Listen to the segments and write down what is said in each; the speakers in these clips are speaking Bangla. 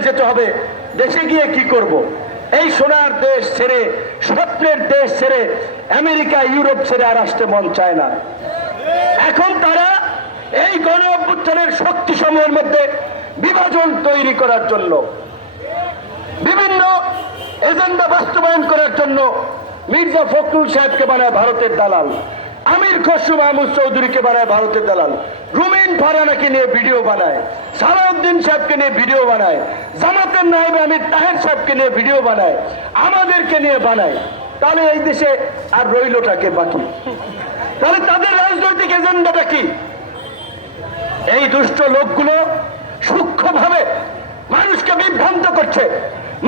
যেতে হবে। দেশে গিয়ে কি করব। এই সোনার দেশ ছেড়ে, স্বপ্নের দেশ ছেড়ে, আমেরিকা, ইউরোপ ছেড়ে আর আসতে মন চায় না। এখন তারা এই গণ অভ্যুত্থানের শক্তি সমূহের মধ্যে বিভাজন তৈরি করার জন্য, বিভিন্ন এজেন্ডা বাস্তবায়ন করার জন্য মির্জা ফখরুল সাহেবকে বানায় ভারতের দালাল। আমির খসরু মাহমুদ চৌধুরীকে বানায় ভারতের দালাল। রুমিন ফারানাকে নিয়ে ভিডিও বানায়। সালাউদ্দিন সাহেবকে নিয়ে ভিডিও বানায়। জামাতের নাইবে আমির তাহের সাহেবকে নিয়ে ভিডিও বানায়। আমাদেরকে নিয়ে বানায়। তাহলে এই দেশে আর রইলটাকে বাকি? তাহলে তাদের রাজনৈতিক এজেন্ডাটা কি? এই দুষ্ট লোকগুলো সূক্ষ্মভাবে মানুষকে বিভ্রান্ত করছে।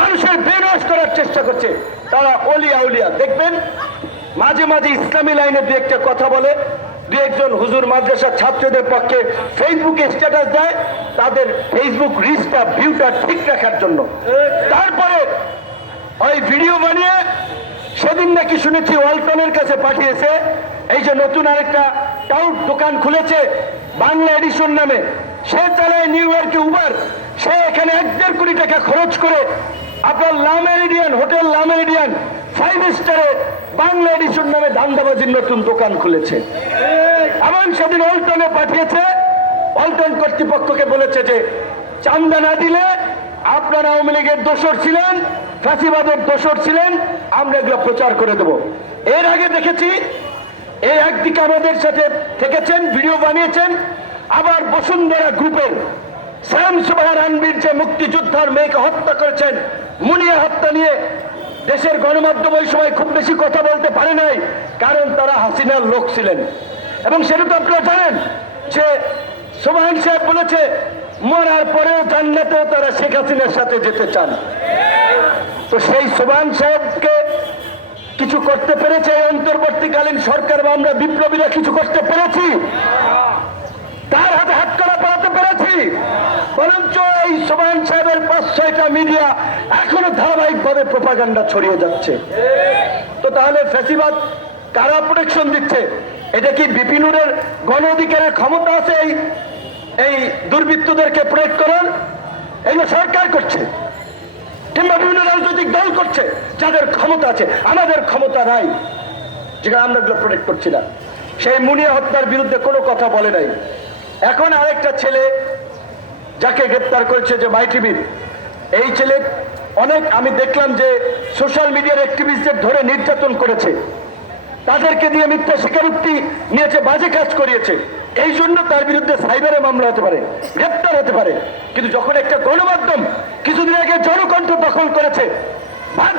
মানুষের বেনস করার চেষ্টা করছে। তারা অলিয়া উলিয়া। দেখবেন মাঝে মাঝে ইসলামী লাইনে দু একটা কথা বলে, দু একজন হুজুর মাদ্রাসার ছাত্রদের পক্ষে ফেসবুকে স্ট্যাটাস দেয়, তাদের ফেসবুক রিচটা ভিউটা ঠিক রাখার জন্য। তারপরে ওই ভিডিও বানিয়ে সেদিন নাকি শুনেছি ওয়ালটনের কাছে পাঠিয়েছে, এই যে নতুন আরেকটা টাউট দোকান খুলেছে বাংলা এডিশন নামে। সে চালায় নিউ ইয়র্কে উবার সে এখানে এক দেড় কোটি টাকা খরচ করে আপনার লামেরিডিয়ান, হোটেল লামেরিডিয়ান ফাইভ স্টারে বাংলা নামে ধান্দাবাজির নতুন দোকান খুলেছে। এমন সেদিন ওয়ালটনে পাঠিয়েছে, ওয়ালটন কর্তৃপক্ষকে বলেছে যে, চান্দা না দিলে আপনারা আওয়ামী লীগের দোষর ছিলেন ফাঁসিবাদের দোষর ছিলেন, আমরা এগুলো প্রচার করে দেব। এর আগে দেখেছি এই একদিকে আমাদের সাথে থেকেছেন, ভিডিও বানিয়েছেন, আবার বসুন্ধরা গ্রুপের শ্যাম সুবাহ রানবীর যে মুক্তিযোদ্ধার মেয়েকে হত্যা করেছেন, মুনিয়া হত্যা নিয়ে দেশের গণমাধ্যম ওই সময় খুব বেশি কথা বলতে পারে নাই, কারণ তারা হাসিনার লোক ছিলেন। এবং সেটা তো আপনারা জানেন যে সোবাহান সাহেব বলেছে, মরার পরেও জান্নাতেও তারা শেখ হাসিনার সাথে যেতে চান। তো সেই সোবাহান সাহেবকে কিছু করতে পেরেছে অন্তর্বর্তীকালীন সরকার বা আমরা বিপ্লবীরা কিছু করতে পেরেছি। তার হাতে হাত করা পড়াতে পেরেছি। বরঞ্চ এই সোবাহান সাহেবের পাঁচ ছয়টা মিডিয়া এখনও ধারাবাহিকভাবে প্রপাগান্ডা ছড়িয়ে যাচ্ছে। তো তাহলে ফ্যাসিবাদ কারা প্রোটেকশন দিচ্ছে? এটা কি বিপিনুরের গণ অধিকারের ক্ষমতা আছে এই এই দুর্বৃত্তদেরকে প্রয়োগ করার? এগুলো সরকার করছে। কিংবা বিভিন্ন রাজনৈতিক দল করছে, যাদের ক্ষমতা আছে, আমাদের ক্ষমতা নাই। যেখানে আমরা এগুলো প্রোটেক্ট করছি না। সেই মুনিয়া হত্যার বিরুদ্ধে কোনো কথা বলে নাই। এখন আরেকটা ছেলে যাকে গ্রেপ্তার করেছে যে মাই টিভির এই ছেলে, অনেক আমি দেখলাম যে সোশ্যাল মিডিয়ার অ্যাক্টিভিস্টদের ধরে নির্যাতন করেছে। তাদেরকে দিয়ে মিথ্যা স্বীকারোক্তি নিয়েছে, বাজে কাজ করিয়েছে। এই জন্য তার বিরুদ্ধে সাইবারে মামলা হতে পারে, গ্রেপ্তার হতে পারে। কিন্তু যখন একটা গণমাধ্যম কিছুদিন আগে জনকণ্ঠ দখল করেছে, ভাগ